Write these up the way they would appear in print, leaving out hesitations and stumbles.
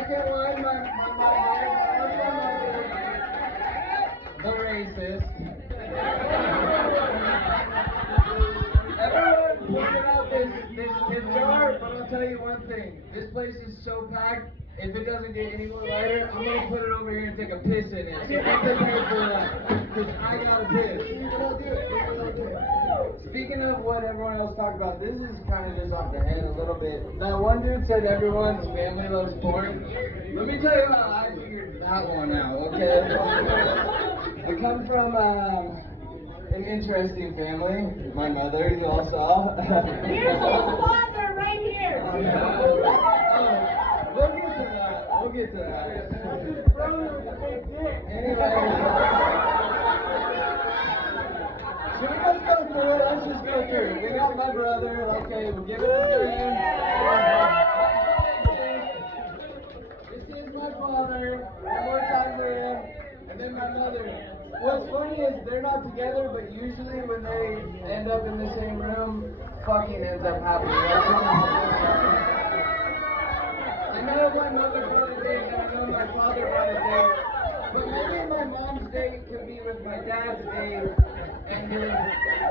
second one, my mother, the racist. Everyone pointed out this tip jar, but I'll tell you one thing. This place is so packed, if it doesn't get any more lighter, I'm going to put it over here and take a piss in it. So get prepared for that, because I got a piss. Speaking of what everyone else talked about, this is kind of just off the head a little bit. That one dude said everyone's family loves porn. Let me tell you how I figured that one out, okay? I come from an interesting family. My mother, you all saw. Here's his father right here. We'll get to that. Anyway. Should we just go through it? Let's just go through it. We got my brother. Okay, we'll give it a turn. This is my father. One more time for him. And then my mother. What's funny is they're not together, but usually when they end up in the same room, fucking ends up happening. I know my mother brought a date, and I know my father brought a date, but maybe my mom's date could be with my dad's date, and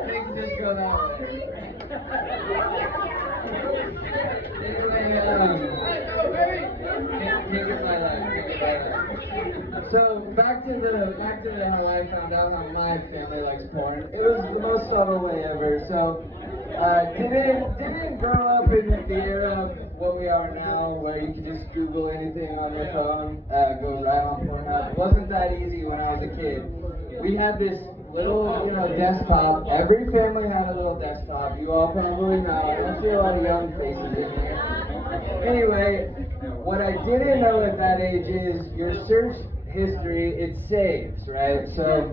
things just go that way. Anyway, can't get my life. So back to how I found out how my family likes porn. It was the most subtle way ever. So didn't grow up in the era of what we are now, where you can just Google anything on your phone, go right on Pornhub. It wasn't that easy when I was a kid. We had this little, desktop. Every family had a little desktop. You all probably know. I don't see a lot of young faces in here. Anyway, what I didn't know at that age is your search history, it saves, right? So,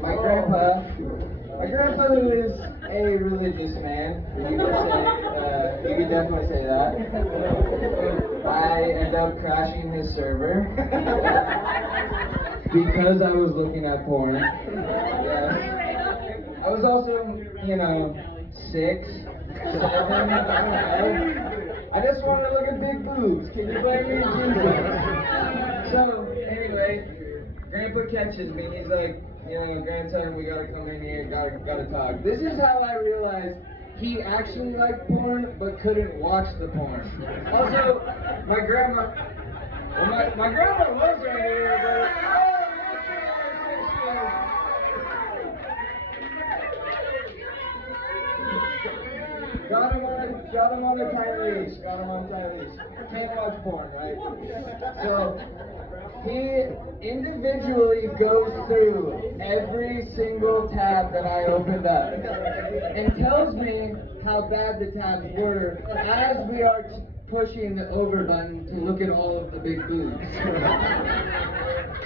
my grandpa who is a religious man, you could definitely say that. I ended up crashing his server because I was looking at porn. Yes. I was also, 6, 7, I don't know. I just wanted to look at big boobs. Can you blame me? So, anyway, Grandpa catches me. He's like, grandson, we gotta come in here, gotta talk. This is how I realized he actually liked porn, but couldn't watch the porn. Also, my grandma was right here, but got him on a tight leash. Can't watch porn, right? So he individually goes through every single tab that I opened up and tells me how bad the tabs were as we are pushing the over button to look at all of the big boobs.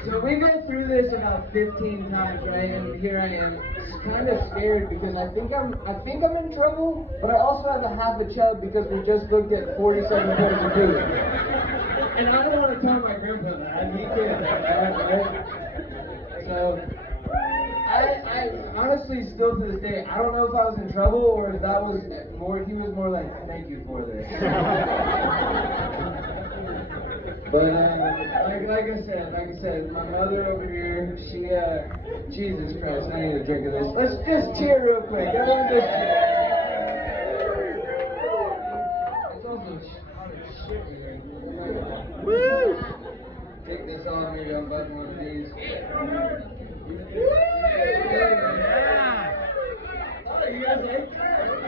So we go through this about 15 times, right? And here I am, kind of scared because I think I'm in trouble, but I also have a half a chub because we just looked at 47 pairs of boobs. And I don't want to tell my grandpa that. He can't. Right? So I honestly, still to this day, I don't know if I was in trouble or if that was more. He was more like, "Thank you for this." But like I said, my mother over here, she Jesus Christ, I need a drink of this. Let's just cheer real quick. Everyone just cheer. It's also hot as shit here. Woo! Take this off, maybe I'll button one of these. Yeah! Oh, you guys like that?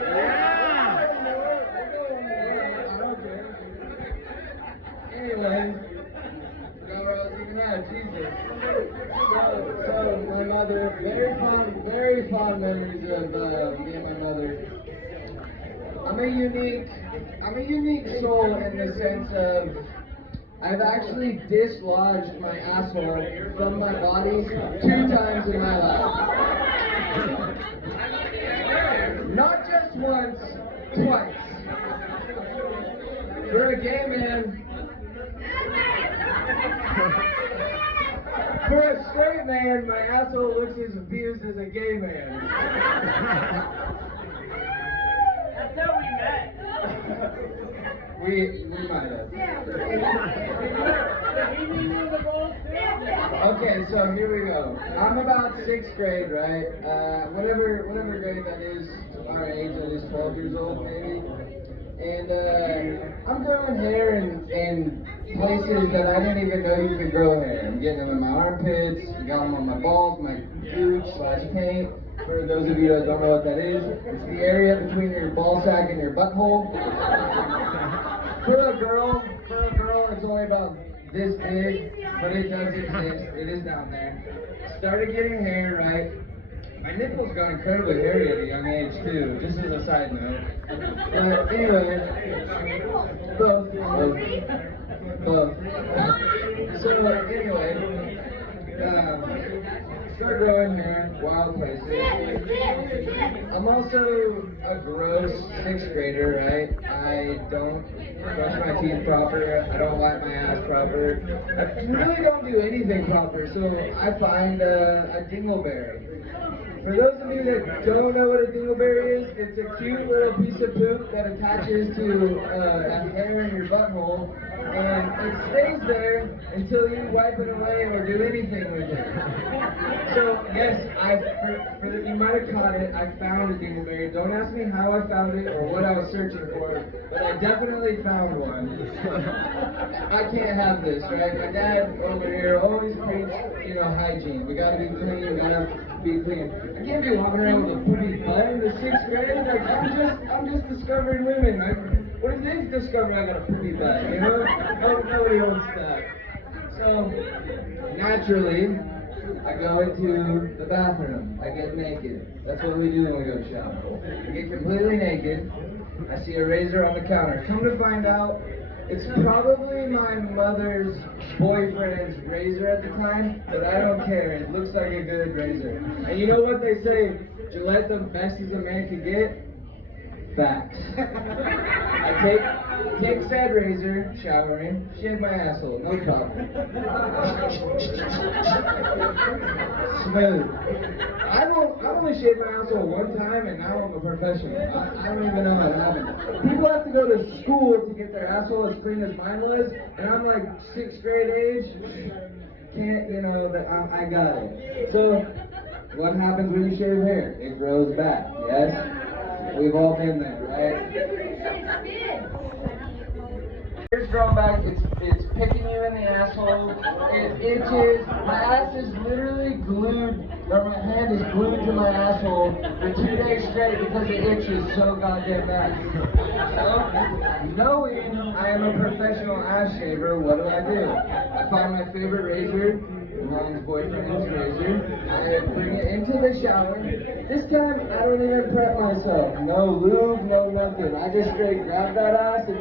Yeah! I don't care. Anyway, forgot where I was even at, Jesus. So my mother, very fond memories of me and my mother. I'm a unique soul in the sense of I've actually dislodged my asshole from my body 2 times in my life. Not just once, twice. For a gay man, for a straight man, my asshole looks as abused as a gay man. That's how we met. We might have. Okay, so here we go. I'm about 6th grade, right? Whatever grade that is, our age, at least 12 years old, maybe. And I'm growing hair in places that I didn't even know you could grow hair. I'm getting them in my armpits, got them on my balls, my gooch/paint. For those of you that don't know what that is, it's the area between your ball sack and your butthole. For a girl, it's only about this big, but it does exist. It is down there. Started getting hair, right? My nipples got incredibly hairy at a young age too, just as a side note. But anyway, both. So anyway, start growing hair, wild places. I'm also a gross 6th grader, right? I don't brush my teeth proper. I don't wipe my ass proper. I really don't do anything proper. So I find a dingleberry. For those of you that don't know what a dingleberry is, it's a cute little piece of poop that attaches to a hair in your butthole, and it stays there until you wipe it away or do anything with it. So yes, you might have caught it. I found a dingleberry. Don't ask me how I found it or what I was searching for, but I definitely found one. I can't have this, right? My dad over here always preached, hygiene. We gotta be clean. We gotta be clean. I can't be walking around with a pretty butt in the 6th grade. Like I'm just discovering women. What if they've discovered I got a pretty butt? Nobody owns that. So naturally, I go into the bathroom. I get naked. That's what we do when we go to shower. I get completely naked. I see a razor on the counter. Come to find out, it's probably my mother's boyfriend's razor at the time, but I don't care. It looks like a good razor. And you know what they say? Gillette the best as a man can get? Facts. I take said razor, showering, shave my asshole, no problem. Smooth. I've only shaved my asshole one time, and now I'm a professional. I don't even know how it happened. People have to go to school to get their asshole as clean as mine was, and I'm like 6th grade age. I got it. So, what happens when you shave hair? It grows back, yes? We've all been there, right? Hair's grown back, it's picking you in the asshole, it itches, my ass is literally glued, or my hand is glued to my asshole for 2 days straight because it itches so goddamn bad. So, knowing I am a professional ass shaver, what do? I find my favorite razor, mom's boyfriend's razor. I bring it into the shower. This time, I don't even prep myself. No lube, no nothing. I just straight grab that ass and...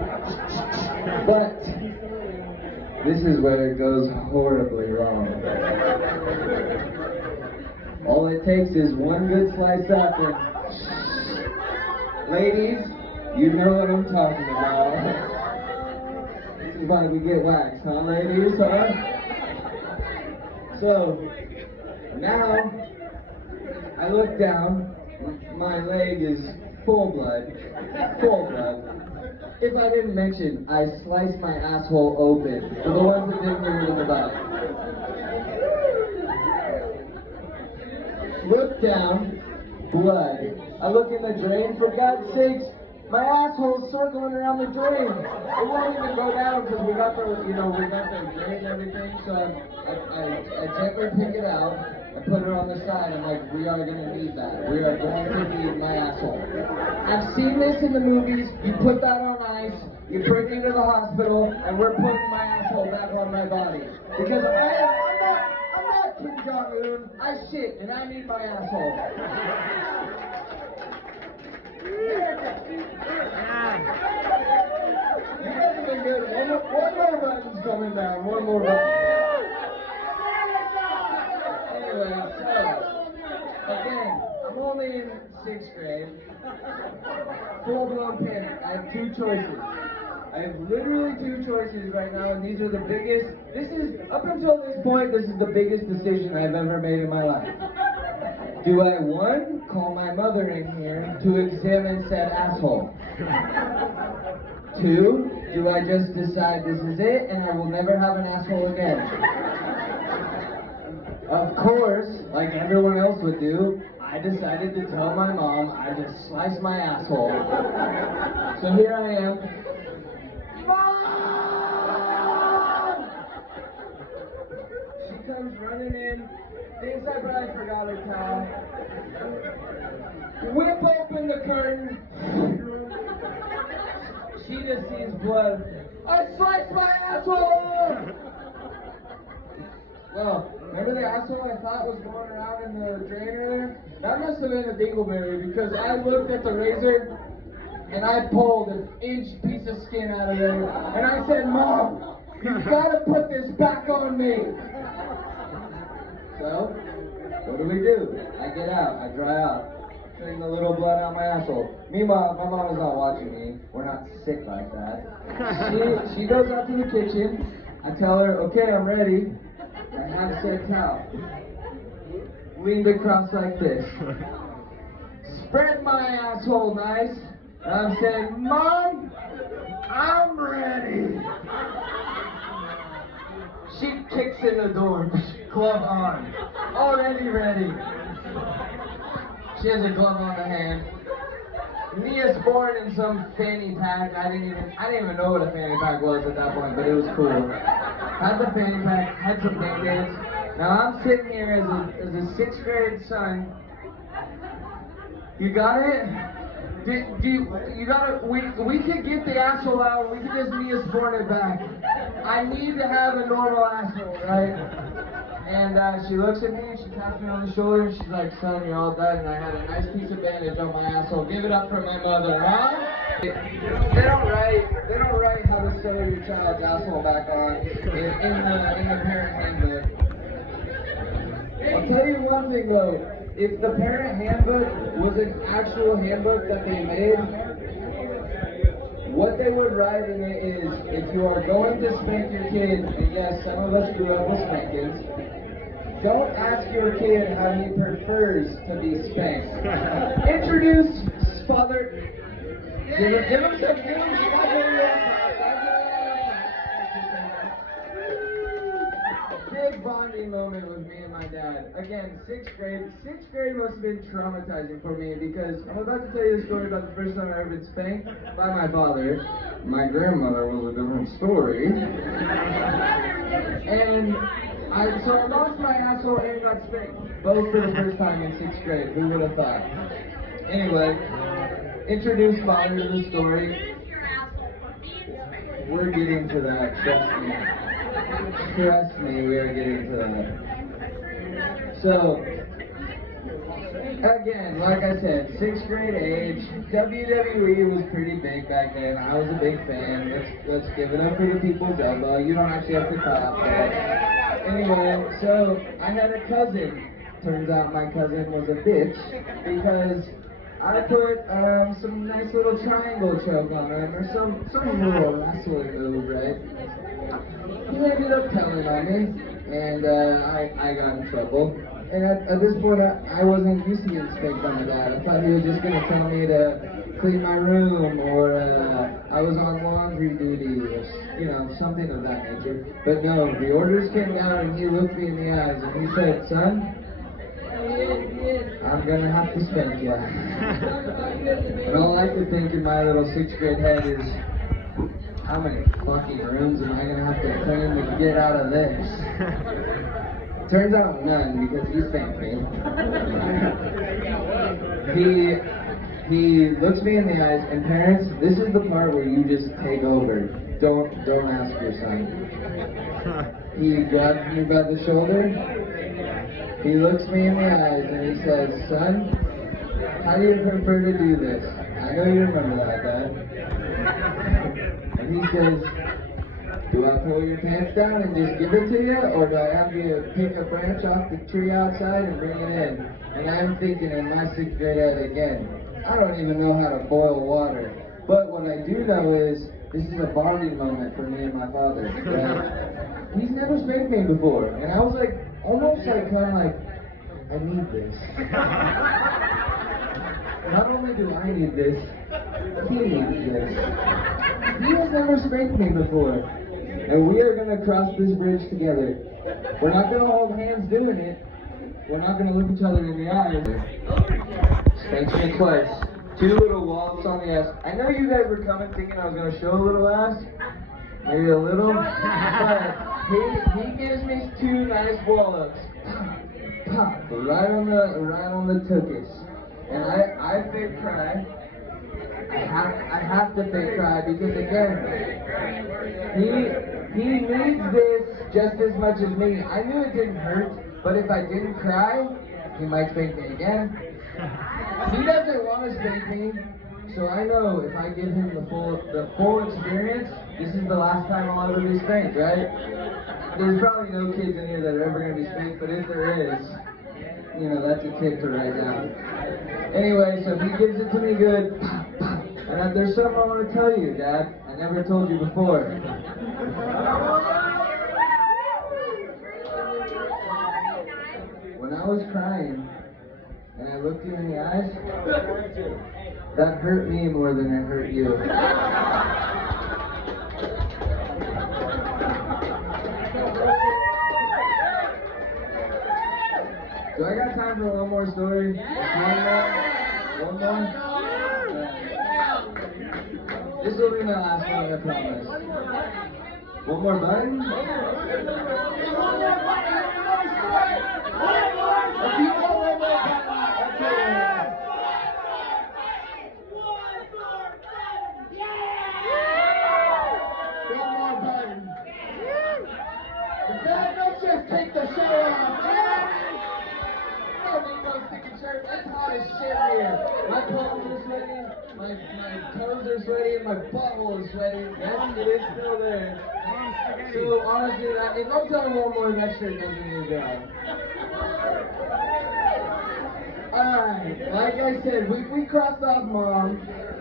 But, this is where it goes horribly wrong. All it takes is one good slice up and... Ladies, you know what I'm talking about. This is why we get waxed, huh ladies, huh? So, now, I look down, my leg is full blood. If I didn't mention, I sliced my asshole open, for the ones that didn't hear it in the back. Look down, blood. I look in the drain, for God's sakes, my asshole's circling around the drain. It won't even go down because we got the drain and everything. So I gently pick it out. I put it on the side. I'm like, we are going to need that. We are going to need my asshole. I've seen this in the movies. You put that on ice, you bring me to the hospital, and we're putting my asshole back on my body. Because I'm not Kim Jong-un. I shit, and I need my asshole. You guys have been good. One more button's coming down. One more button. Anyway, so, again, I'm only in 6th grade. Full-blown panic. I have 2 choices. I have literally 2 choices right now, and these are the biggest. Up until this point, this is the biggest decision I've ever made in my life. Do I, 1, call my mother in here to examine said asshole? 2, do I just decide this is it and I will never have an asshole again? Of course, like everyone else would do, I decided to tell my mom I just sliced my asshole. So here I am. Mom! She comes running in, thinks I probably forgot her towel. Whip open the curtain. She just sees blood. I sliced my asshole! Well, remember the asshole I thought was going around in the drain earlier? That must have been a dingleberry because I looked at the razor and I pulled an inch piece of skin out of there. And I said, Mom, you've got to put this back on me. So, what do? I get out, I dry out. Shooting the little blood out my asshole. Meanwhile, my mom is not watching me. We're not sick like that. She goes out to the kitchen. I tell her, okay, I'm ready. I have said towel. Leaned across like this. Spread my asshole nice. And I'm saying, Mom, I'm ready. She kicks in the door, glove on, already ready. She has a glove on the hand. Neosporin in some fanny pack. I didn't even know what a fanny pack was at that point, but it was cool. Had the fanny pack, had some band-aids. Now I'm sitting here as a 6th grade son. You got it? You got it? We could get the asshole out. We could just Neosporin it back. I need to have a normal asshole, right? And she looks at me and she taps me on the shoulder and she's like, son, you're all done. And I had a nice piece of bandage on my asshole. Give it up for my mother, huh? They don't write how to sew your child's asshole back on in the parent handbook. I'll tell you one thing though. If the parent handbook was an actual handbook that they made, what they would write in it is, if you are going to spank your kid, and yes, some of us grew up with spankings, don't ask your kid how he prefers to be spanked. Introduce father. Give him some. Big bonding moment with me and my dad. Again, 6th grade. 6th grade must have been traumatizing for me because I'm about to tell you the story about the first time I ever been spanked by my father. My grandmother was a different story. And so I lost my asshole and got spanked. Both for the first time in 6th grade. Who would have thought? Anyway, introduce father to the story. We're getting to that, trust me. Trust me, we are getting to that. So, again, like I said, 6th grade age, WWE was pretty big back then. I was a big fan. Let's give it up for the people's elbow. You don't actually have to clap. But anyway, so I had a cousin. Turns out my cousin was a bitch because I put some nice little triangle choke on him or some little wrestling move, right? He ended up telling on me, and I got in trouble. And at this point, I wasn't used to getting spanked by my dad. I thought he was just going to tell me to clean my room, or I was on laundry duty, or something of that nature. But no, the orders came down, and he looked me in the eyes, and he said, son, I'm going to have to spank you. And all I could think in my little 6th grade head is, how many fucking rooms am I going to have to clean to get out of this? Turns out none, because he spanked me. He looks me in the eyes, and parents, this is the part where you just take over. Don't ask your son. He grabs me by the shoulder. He looks me in the eyes and he says, son, how do you prefer to do this? I know you remember that, Dad. And he says, do I pull your pants down and just give it to you? Or do I have you pick a branch off the tree outside and bring it in? And I'm thinking in my 6th grade head again, I don't even know how to boil water. But what I do know is, this is a bonding moment for me and my father. Right? He's never spanked me before. And I was like, almost like kind of like, I need this. Not only do I need this, he needs this. he has never spanked me before. And we are going to cross this bridge together. We're not going to hold hands doing it. We're not going to look each other in the eyes. Spanked me twice. 2 little wallops on the ass. I know you guys were coming thinking I was going to show a little ass. Maybe a little. But he gives me 2 nice wallops. Pop, right on the tuchus. And I fake cry. I have to fake cry because again, he needs this just as much as me. I knew it didn't hurt, but if I didn't cry, he might spank me again. He doesn't want to spank me, so I know if I give him the full experience, this is the last time I'll ever be spanked, right? There's probably no kids in here that are ever going to be spanked, but if there is, you know, that's a tip to write down. Anyway, so he gives it to me good. And there's something I want to tell you, Dad. I never told you before. When I was crying, and I looked you in the eyes, that hurt me more than it hurt you. Do I got time for one more story? One more? This will be my last one, I promise. One more button? Take the shirt off. It's hot as shit here. My palms are sweaty, my toes are sweaty, and my butthole is sweaty. Yes, it is still there. So honestly, if I'm telling one more, that shirt doesn't need a job. Alright, like I said, we crossed off Mom,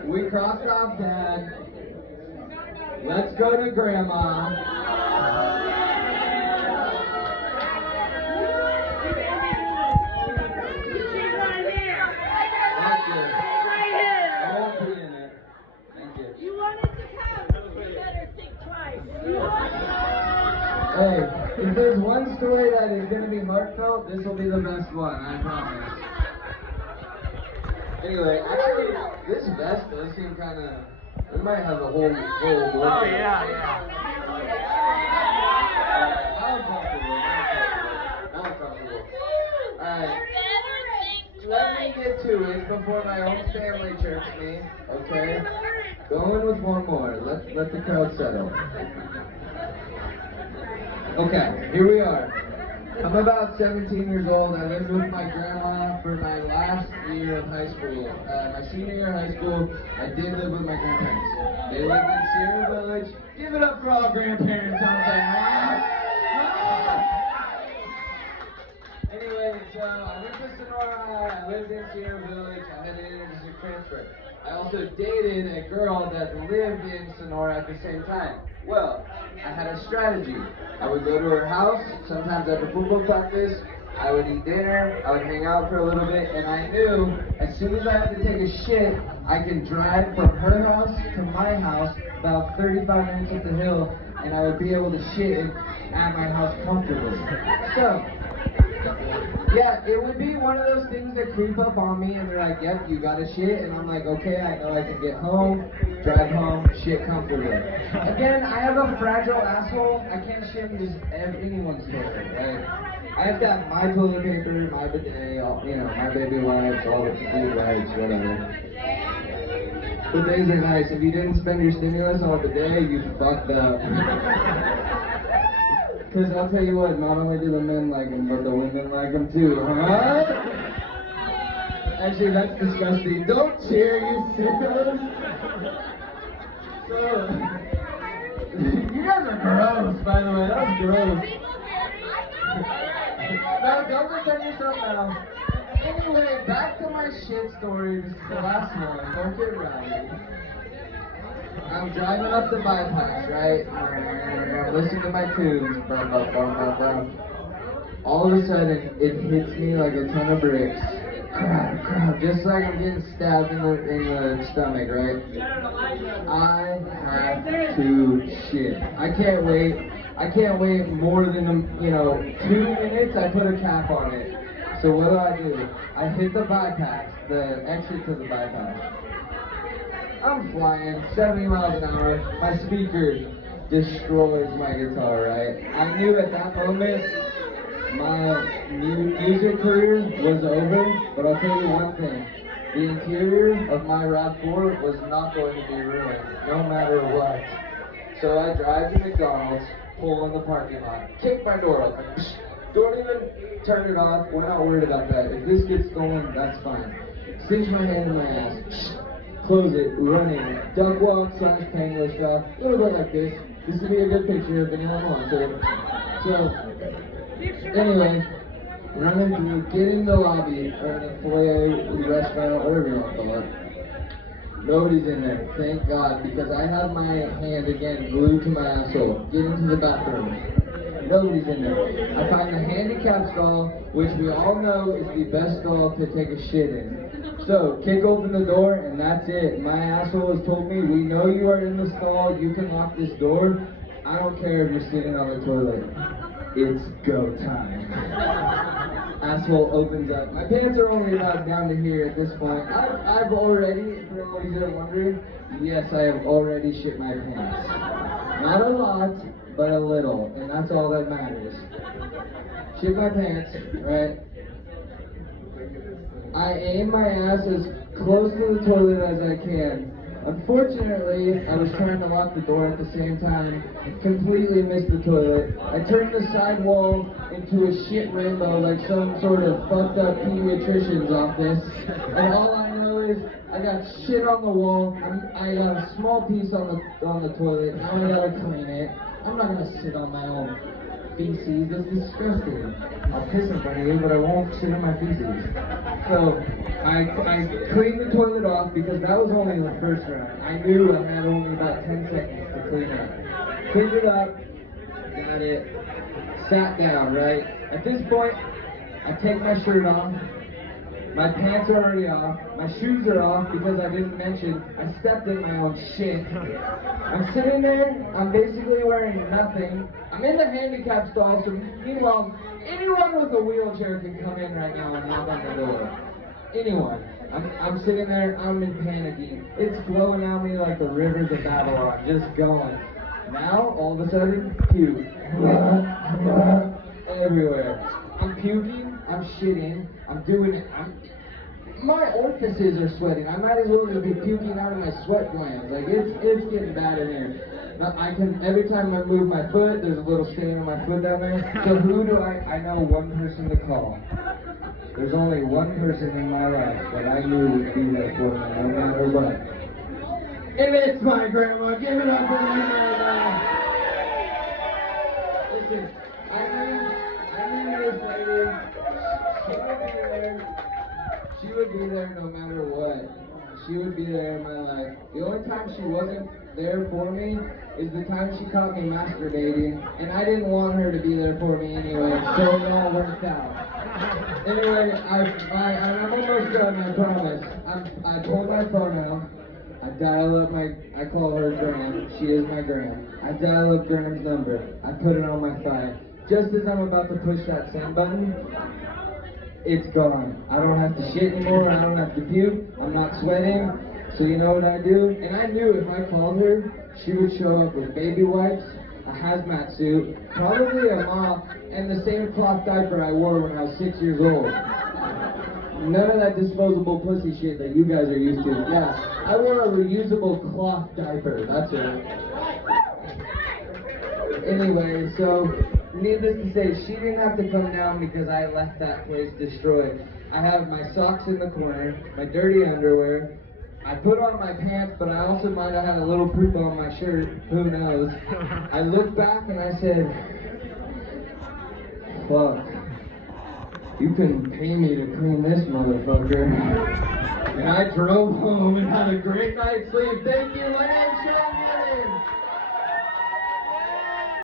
we crossed off Dad. Let's go to Grandma. Hey, if there's one story that is going to be heartfelt, this will be the best one, I promise. Anyway, actually, this vest does seem kind of, we might have a whole board. Oh, yeah. I'm comfortable. Alright, let me get to it before my own family chirps me, okay? Going with one more, let the crowd settle. Okay, here we are. I'm about 17 years old. I lived with my grandma for my last year of high school. My senior year of high school, I did live with my grandparents. They lived in Sierra Village. Give it up for all grandparents out there. Anyway, so I went to Sonora High. I lived in Sierra Village. I had an interstate transfer. I also dated a girl that lived in Sonora at the same time. Well, I had a strategy. I would go to her house, sometimes after football practice, I would eat dinner, I would hang out for a little bit, and I knew as soon as I had to take a shit, I can drive from her house to my house about 35 minutes up the hill, and I would be able to shit at my house comfortably. So, yeah, it would be one of those things that creep up on me and they're like, yep, you gotta shit, and I'm like, okay, I know I can get home, drive home, shit comfortably. Again, I have a fragile asshole. I can't shit in just anyone's toilet, right? I have to have my toilet paper, my bidet, my baby wipes, all the food wipes, whatever. Bidets are nice. If you didn't spend your stimulus on a bidet, you fucked up. Because I'll tell you what, not only do the men like them, but the women like them too, huh? Actually, that's disgusting. Don't cheer, you sickos. So, you guys are gross, by the way. That was gross. No, don't defend yourself now. Anyway, back to my shit story. This is the last one. Don't get rowdy. I'm driving up the bypass, right? I'm listening to my tunes. Brum, brum, brum, brum, brum. All of a sudden, it hits me like a ton of bricks. crap, just like I'm getting stabbed in the stomach, right? I have to shit. I can't wait more than 2 minutes. I put a cap on it. So what do? I hit the bypass, the exit to the bypass. I'm flying 70 miles an hour. My speaker destroys my guitar, right? I knew at that moment my music career was over, but I'll tell you one thing. The interior of my RAV4 was not going to be ruined, no matter what. So I drive to McDonald's, pull in the parking lot, kick my door open, don't even turn it off, we're not worried about that. If this gets stolen, that's fine. Cinch my hand in my ass, close it, run in, duck walk / penguin stuff, a little bit like this. This would be a good picture of vanilla monster. So, anyway, running through, get in the lobby, or in the foyer, restaurant, whatever you want to call it. Nobody's in there, thank God, because I have my hand again glued to my asshole. Get into the bathroom. Nobody's in there. I find the handicap stall, which we all know is the best stall to take a shit in. So, kick open the door, and that's it. My asshole has told me, we know you are in the stall, you can lock this door. I don't care if you're sitting on the toilet. It's go time. Asshole opens up. My pants are only about down to here at this point. I've already, for all you that are wondering, yes, I have already shit my pants. Not a lot, but a little, and that's all that matters. Shit my pants, right? I aim my ass as close to the toilet as I can. Unfortunately, I was trying to lock the door at the same time, completely missed the toilet. I turned the side wall into a shit rainbow like some sort of fucked up pediatrician's office. And all I know is I got shit on the wall, I got a small piece on the toilet, now I gotta clean it. I'm not gonna sit on my own feces, that's disgusting. I'll piss in front of you, but I won't sit in my feces. So, I cleaned the toilet off because that was only the first round. I knew I had only about 10 seconds to clean up. Cleaned it up, got it, sat down, right? At this point, I take my shirt off, my pants are already off, my shoes are off because I didn't mention I stepped in my own shit. I'm sitting there, I'm basically wearing nothing. I'm in the handicap stall, so meanwhile, anyone with a wheelchair can come in right now and knock on the door. Anyone. I'm sitting there, I'm in panicking. It's flowing out me like the rivers of Babylon, just going. Now, all of a sudden, puke. Everywhere. I'm puking, I'm shitting, I'm doing it. My orifices are sweating. I might as well just be puking out of my sweat glands. Like, it's getting bad in here. Every time I move my foot, there's a little stain on my foot down there. So who do I know one person to call. There's only one person in my life that I knew would be there for me, no matter what. And it's my grandma. Give it up for my grandma. Listen, I knew this lady. She would be there no matter what. She would be there in my life. The only time she wasn't there for me is the time she caught me masturbating, and I didn't want her to be there for me anyway, so it all worked out. Anyway, I'm almost done, I promise. I pull my phone out, I dial up I call her Gram, she is my Gram. I dial up Gram's number, I put it on my thigh. Just as I'm about to push that send button, it's gone. I don't have to shit anymore, I don't have to puke, I'm not sweating. So you know what I do? And I knew if I called her, she would show up with baby wipes, a hazmat suit, probably a mop, and the same cloth diaper I wore when I was 6 years old. None of that disposable pussy shit that you guys are used to. Yeah, I wore a reusable cloth diaper, that's it. Anyway, so needless to say, she didn't have to come down because I left that place destroyed. I have my socks in the corner, my dirty underwear. I put on my pants, but I also might have had a little poop on my shirt. Who knows? I looked back and I said, fuck. You couldn't pay me to clean this motherfucker. And I drove home and had a great night's sleep. Thank you, my name's Shawn Giddings.